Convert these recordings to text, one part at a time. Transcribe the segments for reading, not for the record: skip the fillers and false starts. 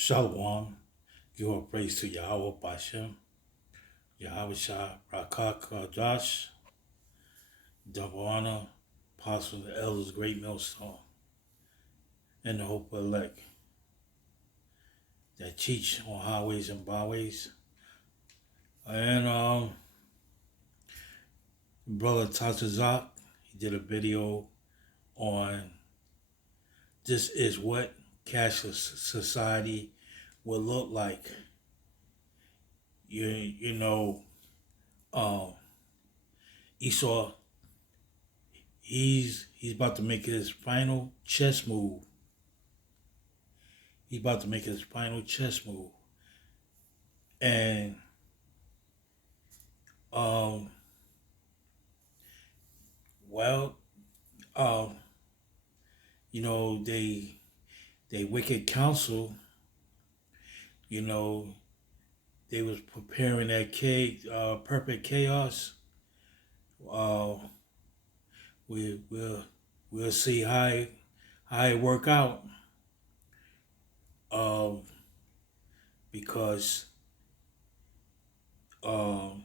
Shalom. Give all praise to Yahweh Bashem, Yahweh Shah, Rakak, Josh, double honor, apostle, the elders, great millstone, and the hope elect that teach on highways and byways. And brother Tazazak, he did a video on this is what cashless society will look like. You know, um, Esau, he's about to make his final chess move. He's about to make his final chess move. And um well, um, they wicked council, you know, they was preparing that perfect chaos. Uh we'll see how it work out. Um because um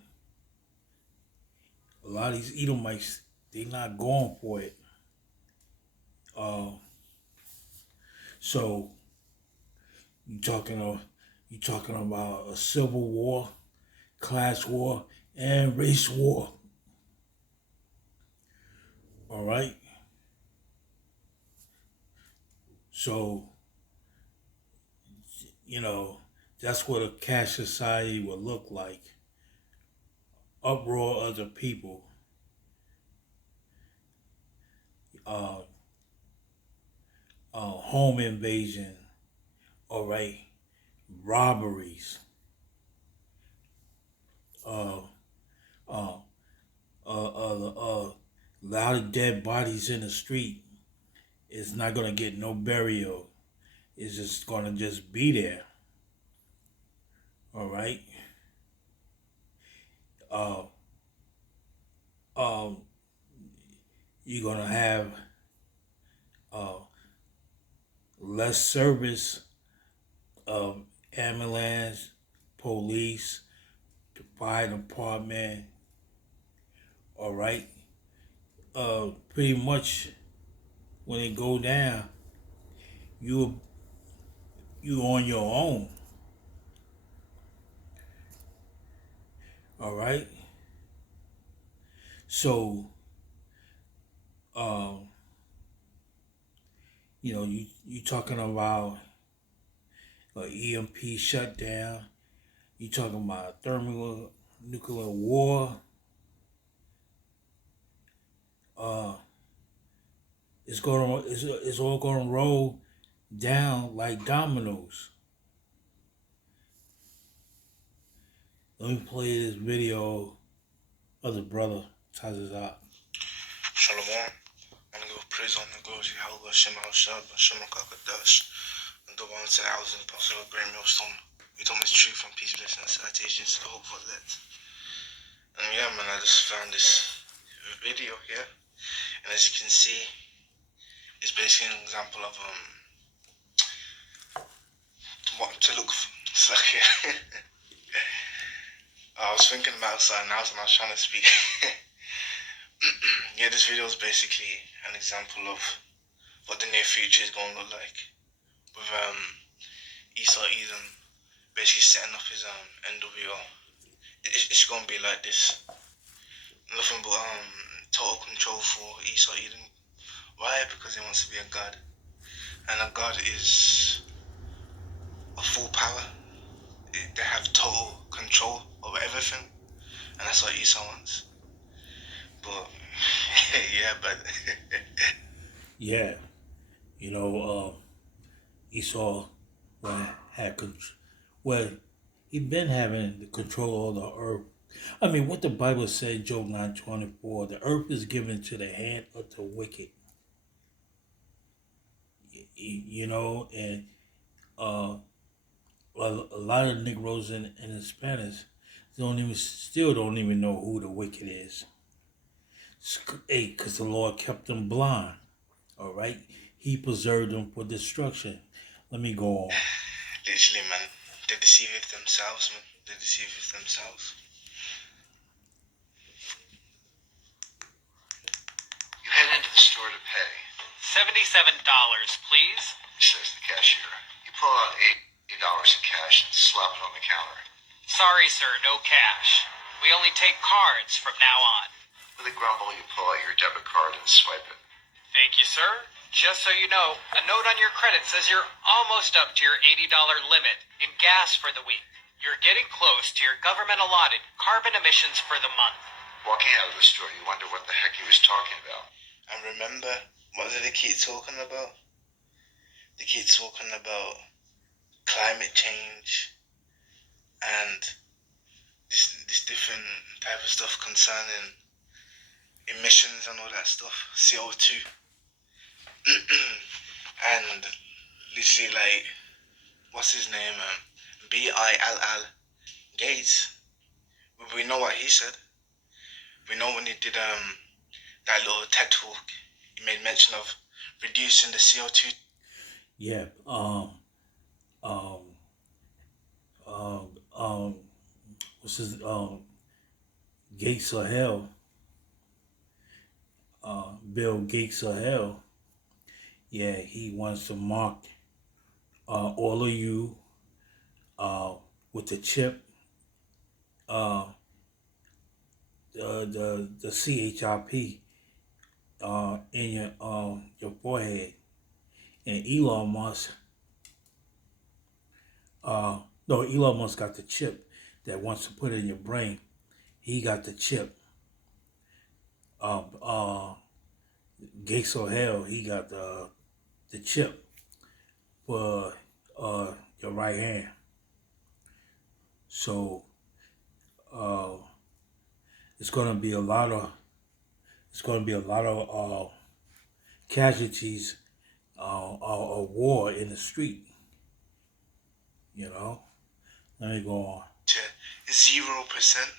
a lot of these Edomites, they not going for it. Um so you talking of you talking about a civil war, class war, and race war. All right. So, you know, that's what a cash society would look like. Uproar of the people, uh, home invasion, all right, robberies, uh, uh, a lot of dead bodies in the street. It's not gonna get no burial. It's just gonna just be there. All right. Uh, um, you're gonna have uh, less service of ambulance, police, the fire department. All right. Pretty much when it go down, you you on your own. All right. So, um, you talking about an EMP shutdown. You talking about thermal nuclear war. Uh, it's all gonna roll down like dominoes. Let me play this video of the brother Tazazak. Shalom. I'm gonna give praise on the goes Yahweh Shem Al Shab, Shem Al Kakadash, and the one said I was in Apostle of Great Millstone. We told me the truth and peace, blessings, citations to the hope for that. And yeah, man, I just found this video here, and as you can see, it's basically an example of what to look for. So yeah, I was thinking about something else when I was trying to speak. Yeah, this video is basically an example of what the near future is going to look like with Esau Edom basically setting up his NWO. It's going to be like this. Nothing but total control for Esau Edom. Why? Because he wants to be a god, and a god is a full power. They have total control over everything, and that's what Esau wants. But yeah, but Yeah, you know, Esau had well, he been having the control of the earth. I mean, what the Bible said, Job 9:24, the earth is given to the hand of the wicked. You know, and uh, a lot of Negroes and Hispanics still don't even know who the wicked is. Hey, because the Lord kept them blind. All right, He preserved them for destruction. Let me go on. Literally, man, they deceive it themselves, man. They deceive it themselves. You head into the store to pay. $77, please, says the cashier. You pull out $8 in cash and slap it on the counter. Sorry, sir, no cash. We only take cards from now on. With a grumble, you pull out your debit card and swipe it. Thank you, sir. Just so you know, a note on your credit says you're almost up to your $80 limit in gas for the week. You're getting close to your government-allotted carbon emissions for the month. Walking out of the store, you wonder what the heck he was talking about. And remember, what did they keep talking about? They keep talking about climate change and this different type of stuff concerning emissions and all that stuff, CO2. And literally, like, what's his name? Bill Gates. We know what he said. We know when he did that little TED talk, he made mention of reducing the CO2. Yeah. What's his Gates of Hell? Bill Gates of Hell. Yeah, he wants to mark all of you with the chip, the CHIP in your forehead. And Elon Musk, no, Elon Musk got the chip that wants to put it in your brain. He got the chip. Gates of Hell, he got the chip for your right hand. So it's gonna be a lot of casualties, a war in the street. You know. Let me go on. To 0%.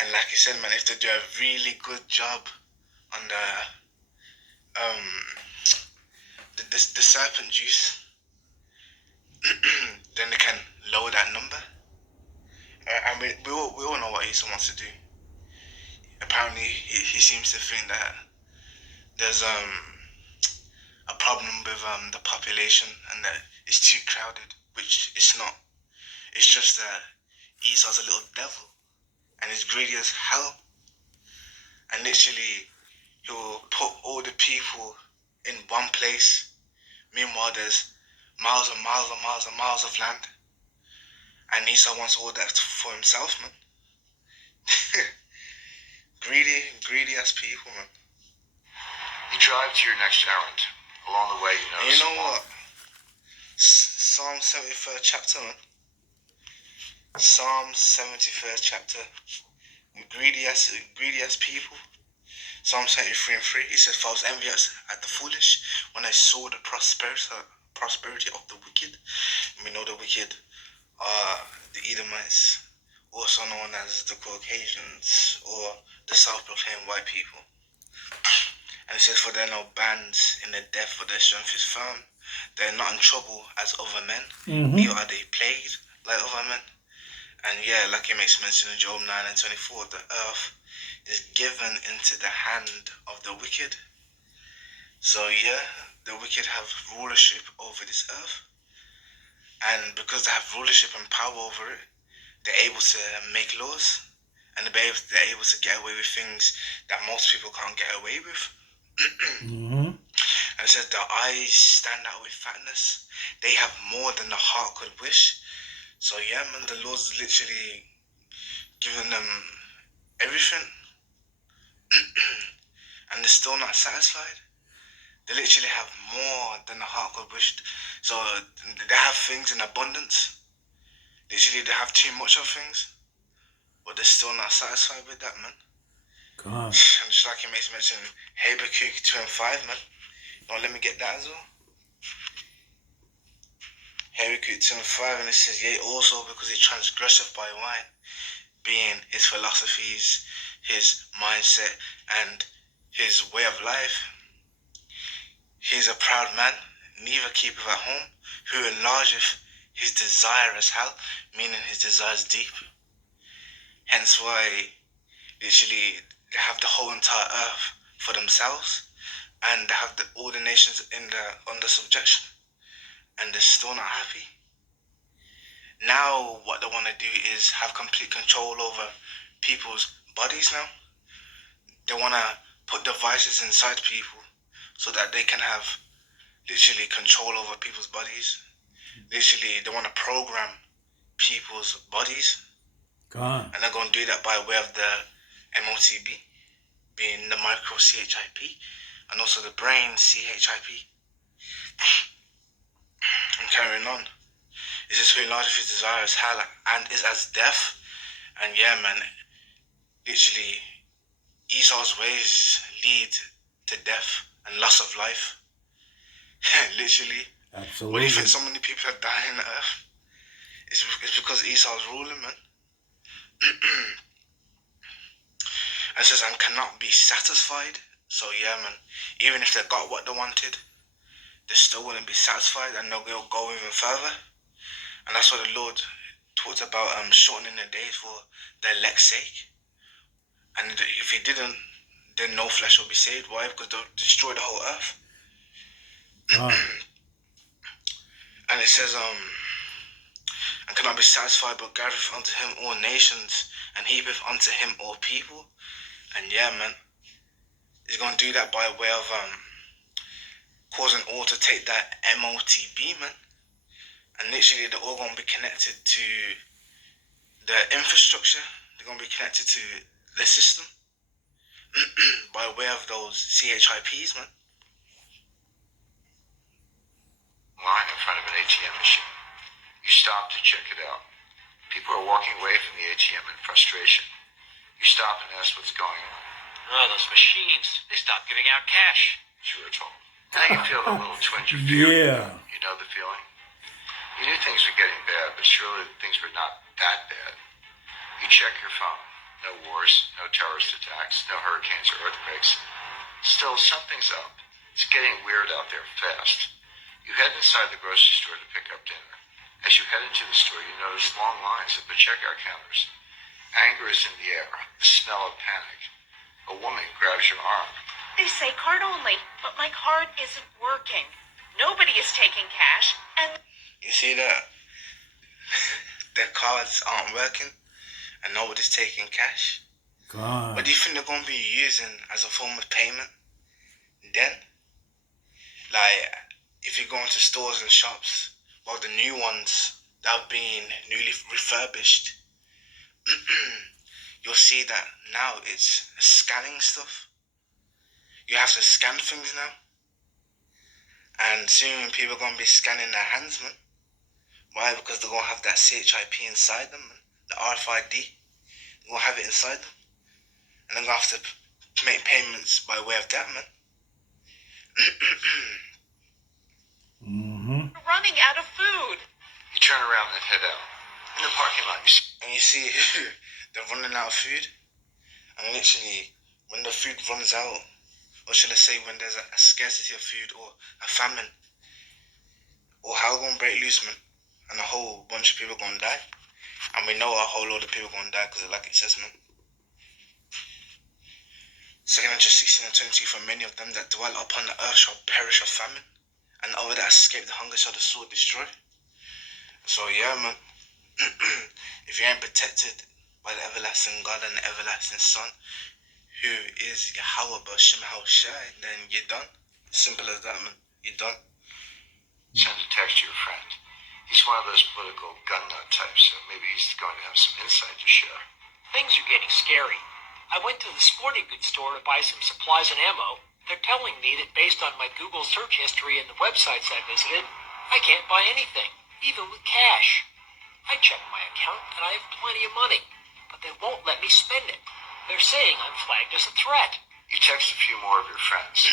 And like I said, man, if they do a really good job on the serpent juice, then they can lower that number. And we all know what Esau wants to do. Apparently, he seems to think that there's a problem with the population and that it's too crowded, which it's not. It's just that Esau's a little devil and he's greedy as hell. And literally, he'll put all the people in one place. Meanwhile, there's miles and miles and miles and miles of land. And Esau wants all that for himself, man. Greedy as people, man. You drive to your next errand. Along the way, you know what? Psalm 73rd chapter, man. Psalm 73rd chapter. Greedy as people. Psalm 73:3. He says, "For I was envious at the foolish when I saw the prosperity of the wicked." And we know the wicked are the Edomites, also known as the Caucasians or the self-proclaimed white people. And it says, "For there are no bands in their death, for their strength is firm. They are not in trouble as other men, neither are they plagued like other men." And yeah, like it makes mention in Job 9:24, the earth is given into the hand of the wicked. So yeah, the wicked have rulership over this earth. And because they have rulership and power over it, they're able to make laws. And they're able to get away with things that most people can't get away with. And it says, "The eyes stand out with fatness. They have more than the heart could wish." So yeah, man, the Lord's literally giving them everything. And they're still not satisfied. They literally have more than the heart could wish. So they have things in abundance. Literally, they have too much of things. But they're still not satisfied with that, man. God. And just like he makes mention Habakkuk 2:5, man. Now let me get that as well. Habakkuk 2:5, and it says, "Yea, also because he transgresseth by wine, being his philosophies, his mindset, and his way of life. He is a proud man, neither keepeth at home, who enlargeth his desire as hell, meaning his desire is deep. Hence why, literally, they have the whole entire earth for themselves, and they have all the nations under subjection, and they're still not happy. Now, what they want to do is have complete control over people's bodies now. They want to put devices inside people so that they can have literally control over people's bodies. Literally, they want to program people's bodies. God. And they're going to do that by way of the MOTB, being the micro CHIP, and also the brain CHIP. I'm carrying on. This is who enlargeth his desire as hell and is as death. And yeah, man, literally, Esau's ways lead to death and loss of life. Literally. Absolutely. What do you think so many people are dying on the earth? It's because Esau's ruling, man. And it says, and cannot be satisfied. So yeah, man, even if they got what they wanted, they still wouldn't be satisfied, and they'll go even further. And that's what the Lord talked about, shortening the days for the elect's sake. And if he didn't, then no flesh will be saved. Why? Because they'll destroy the whole earth. And it says, and cannot be satisfied, but gathereth unto him all nations, and heapeth unto him all people. And yeah, man, he's going to do that by way of causing all to take that MOTB, man. And literally, they're all going to be connected to the infrastructure. They're going to be connected to the system by way of those CHIPs, man. Line in front of an ATM machine. You stop to check it out. People are walking away from the ATM in frustration. You stop and ask what's going on. Oh, those machines. They stopped giving out cash. You were told. Now you feel a little twinge of fear. Yeah. You know the feeling? You knew things were getting bad, but surely things were not that bad. You check your phone. No wars, no terrorist attacks, no hurricanes or earthquakes. Still, something's up. It's getting weird out there fast. You head inside the grocery store to pick up dinner. As you head into the store, you notice long lines at the checkout counters. Anger is in the air, the smell of panic. A woman grabs your arm. They say card only, but my card isn't working. Nobody is taking cash, and... You see that? Their cards aren't working, and nobody's taking cash. God. What do you think they're going to be using as a form of payment? Then? Like, if you go into stores and shops, well, the new ones that have been newly refurbished, you'll see that now it's scanning stuff. You have to scan things now. And soon people are going to be scanning their hands, man. Why? Because they're going to have that CHIP inside them, man. The RFID. They're going to have it inside them. And they're going to have to make payments by way of that, man. running out of food. You turn around and head out. In the parking lot, And you see they're running out of food. And literally, when the food runs out, or should I say when there's a scarcity of food or a famine, or hell gonna break loose, man, and a whole bunch of people gonna die. And we know a whole lot of people gonna die because like it says, man. 2 Corinthians 16 and 22, for many of them that dwell upon the earth shall perish of famine, and other that escape the hunger shall the sword destroy. So yeah, man, if you ain't protected by the everlasting God and the everlasting Son, who is Yahweh B'Shem Shai, then you're done. Simple as that, man. You're done. Send a text to your friend. He's one of those political gun nut types, so maybe he's going to have some insight to share. Things are getting scary. I went to the sporting goods store to buy some supplies and ammo. They're telling me that based on my Google search history and the websites I visited, I can't buy anything, even with cash. I checked my account and I have plenty of money, but they won't let me spend it. They're saying I'm flagged as a threat. You text a few more of your friends.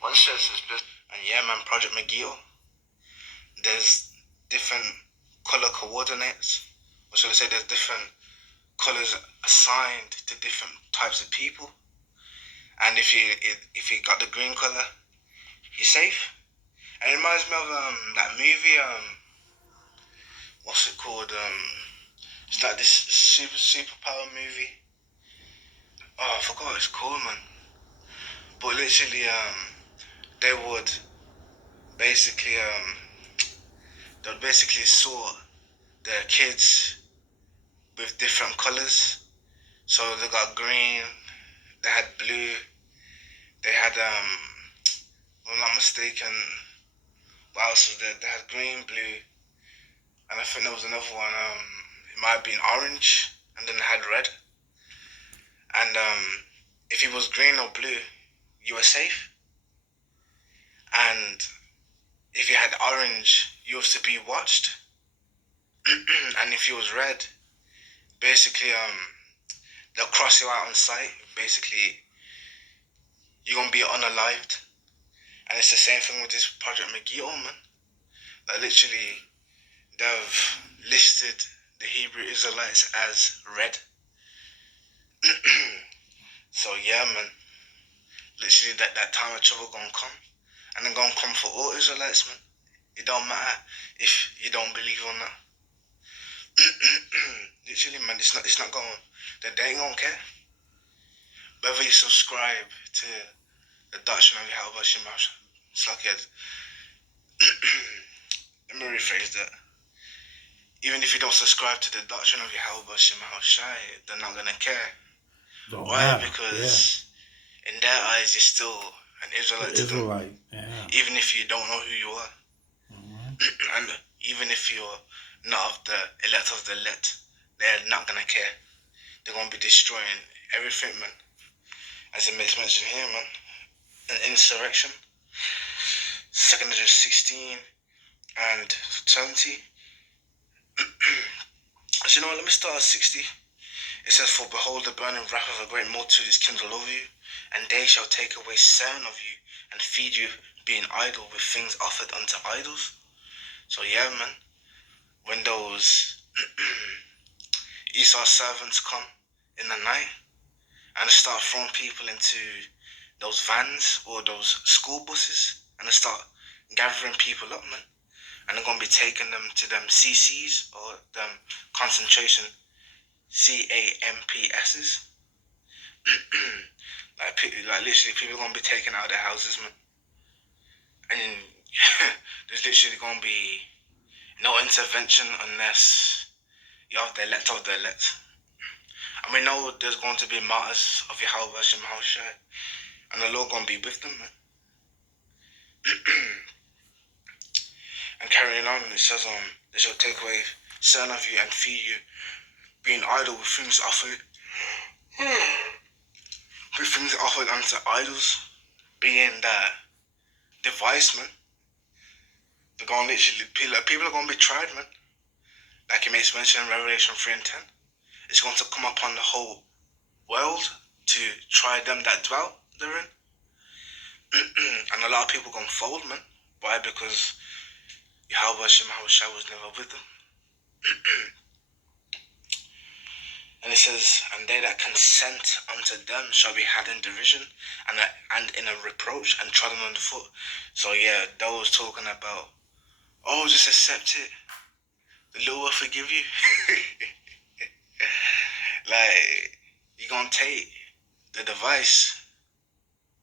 One says his business. And yeah, man, Project McGee, there's different color coordinates, or should I say there's different colors assigned to different types of people. And if you got the green color, you're safe. And it reminds me of that movie, what's it called? It's like this superpower movie. Oh, I forgot what it's called, man. But literally, they would basically they'd basically sort the kids with different colors. So they got green, they had blue, they had if I'm not mistaken, what else was there? They had green, blue, and I think there was another one. It might have been orange, and then they had red. And if it was green or blue, you were safe. And if you had orange, you was to be watched. And if you was red, basically they'll cross you out on sight. Basically, you're gonna be unalived. And it's the same thing with this Project Megiddo, man. Like literally, they've listed the Hebrew Israelites as red. So yeah, man. Literally, that time of trouble gonna come, and then gonna come for all Israelites, man. It don't matter if you don't believe or not. Literally, man, it's not going. They ain't gonna care. Whether you subscribe to the doctrine of Yahweh Shemash, it's like it. Let me rephrase that. Even if you don't subscribe to the doctrine of Yahweh Shemash, they're not gonna care. Don't Why? matter. Because in their eyes, you're still an Israelite. Israelite. Yeah. Even if you don't know who you are. And even if you're not of the elect of the elect, they're not gonna care. They're gonna be destroying everything, man. As it makes mention here, man. An insurrection. 216 and 70. So you know what, let me start at 60. It says, for behold, the burning wrath of a great multitude is kindled over you, and they shall take away 7 of you, and feed you, being idle with things offered unto idols. So yeah, man, when those Esau's servants come in the night and start throwing people into those vans or those school buses and start gathering people up, man, and they're gonna be taking them to them CCs or them concentration CAMPSs. like literally, people are gonna be taken out of their houses, man, and there's literally gonna be no intervention unless you have the elect of the elect. And we know there's going to be martyrs of Yahweh Hashem Haushai, and the Lord gonna be with them, man. And carrying on, it says, they shall take away 7 of you and feed you, being idle with things offered, with things offered unto idols, being that device, man. They're going literally, people are going to be tried, man. Like it makes mention in Revelation 3 and 10. It's going to come upon the whole world to try them that dwell therein. And a lot of people going to fold, man. Why? Because Yahweh Shemahusha was never with them. And it says, and they that consent unto them shall be had in derision and in a reproach and trodden on the foot. So yeah, those talking about, oh, just accept it. The Lord will forgive you. Like, you're going to take the device,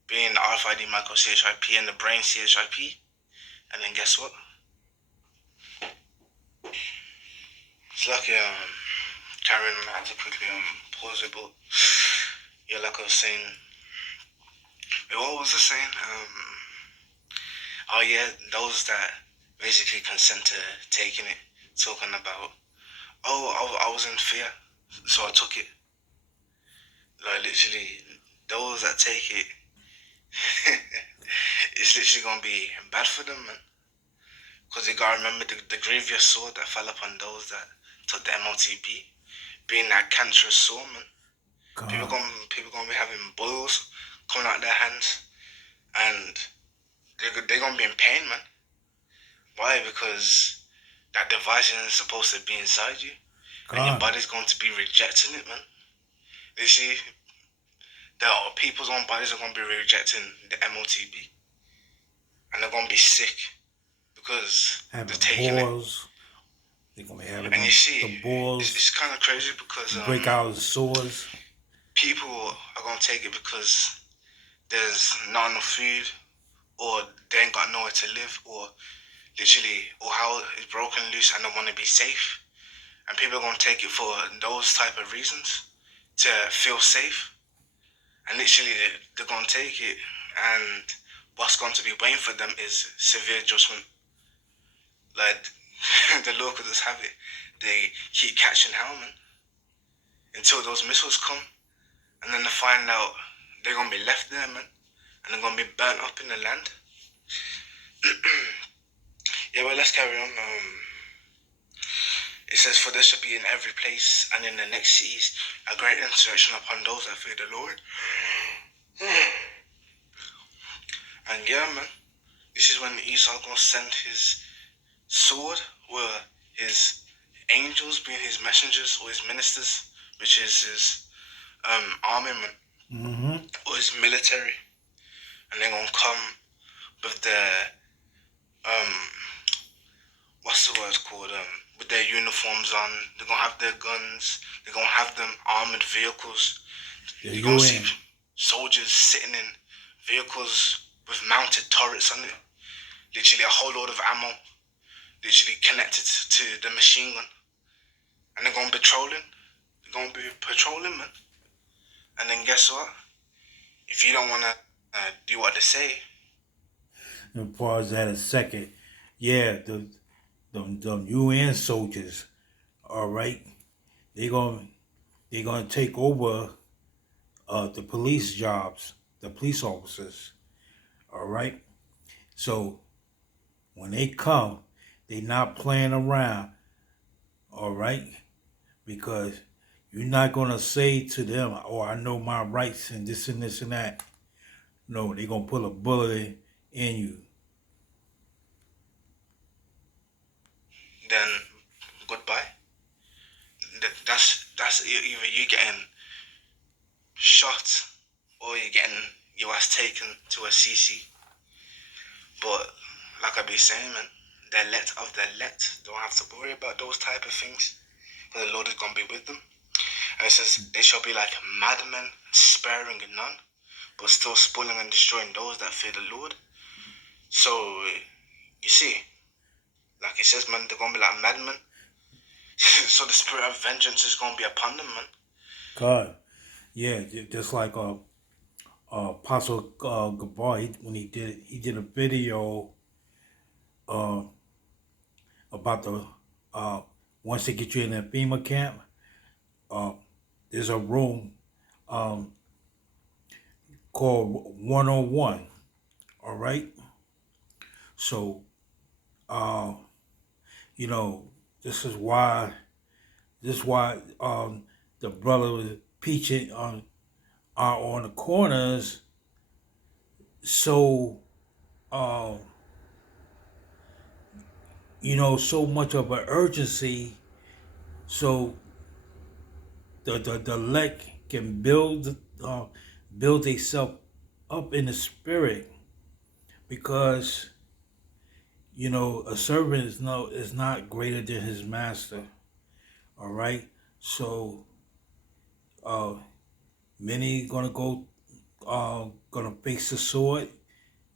being the RFID micro CHIP and the brain CHIP, and then guess what? It's like carrying on that to quickly pause it, but yeah, like I was saying, wait, what was I saying? Oh yeah, those that basically consent to taking it, talking about, oh, I was in fear, so I took it. Like literally, those that take it, it's literally gonna be bad for them, man. Because you gotta remember the grievous sword that fell upon those that took the MOTB, being that cancerous sword, man. People gonna be having boils coming out their hands, and they're gonna be in pain, man. Why? Because that device isn't supposed to be inside you, and your body's going to be rejecting it, man. You see, people's own bodies are gonna be rejecting the MOTB, and they're gonna be sick because having they're taking it. wars. They're gonna be having And you see, the bulls it's kind of crazy because break out the swords. people are gonna take it because there's not enough food, or they ain't got nowhere to live, or literally, or how it's broken loose and they want to be safe. And people are gonna take it for those type of reasons to feel safe. And literally, they're gonna take it, and what's going to be waiting for them is severe judgment. Like the locals just have it. They keep catching hell, man, until those missiles come, and then they find out they're gonna be left there, man, and they're gonna be burnt up in the land. Yeah, well, let's carry on. It says, "For there shall be in every place and in the next cities a great insurrection upon those that fear the Lord." And yeah, man, this is when Esau gonna send his sword, or his angels being his messengers or his ministers, which is his army, man, or his military, and they're gonna come with their what's the word called, with their uniforms on. They're gonna have their guns. They're gonna have them armored vehicles. You're gonna see soldiers sitting in vehicles with mounted turrets on it. Literally a whole load of ammo, literally connected to the machine gun. And they're gonna be patrolling. They're gonna be patrolling, man. And then guess what? If you don't wanna do what they say. And pause that a second. Yeah, the UN soldiers, all right, they're gonna take over the police jobs, the police officers, all right. So when they come, they not playing around, all right, because you're not gonna say to them, "Oh, I know my rights and this and this and that." No, they're gonna put a bullet in you. Then goodbye. That's either you getting shot or you're getting your ass taken to a CC. But like I be saying, man, the elect of the elect don't have to worry about those type of things, but the Lord is gonna be with them. And it says they shall be like madmen, sparing none, but still spoiling and destroying those that fear the Lord. So you see, like it says, man, they're gonna be like madmen. So the spirit of vengeance is gonna be upon them, man. God, yeah, just like Apostle Gabar, when he did a video about the once they get you in that FEMA camp, there's a room called 101. All right, so you know, this is why the brother was preaching on the corners, so so much of an urgency, so the elect can build themselves up in the spirit, because a servant is not greater than his master. All right, so many gonna face the sword.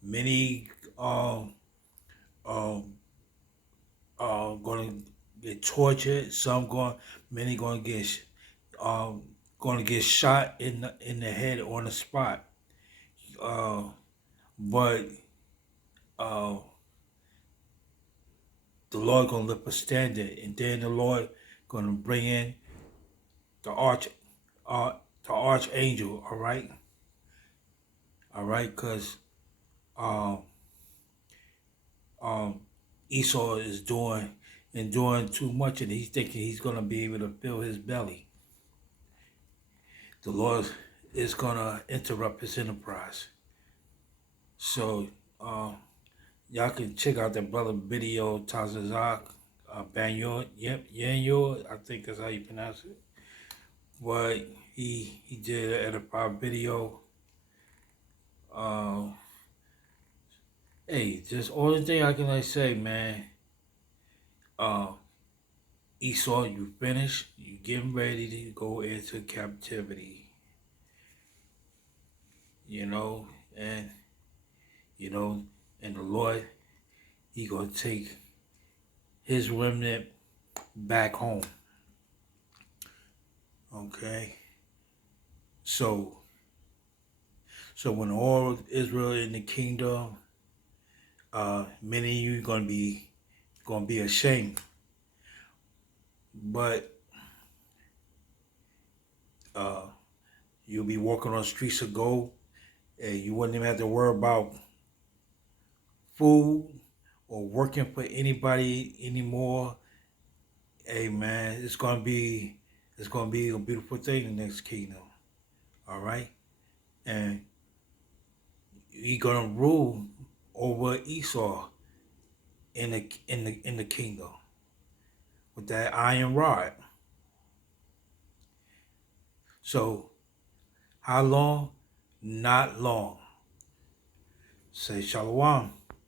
Many gonna get tortured. Many gonna get shot in the head on the spot. But the Lord gonna lift a standard, and then the Lord gonna bring in the archangel. All right, because Esau is doing too much, and he's thinking he's gonna be able to fill his belly. The Lord is gonna interrupt his enterprise. So y'all can check out that brother video, Tazazak Banyor. Yep, Yanyor, I think that's how you pronounce it. But he did an edify video. Hey, just only thing I can say, man. Uh, Esau, you finished. You getting ready to go into captivity. You know, and you know, and the Lord, He gonna take His remnant back home. Okay, so when all of Israel in the kingdom, many of you gonna be ashamed, but uh, you'll be walking on the streets of gold, and you wouldn't even have to worry about food or working for anybody anymore. Hey man, it's gonna be a beautiful thing in the next kingdom. All right, and He gonna rule over Esau in the kingdom with that iron rod. So how long? Not long. Say shalom.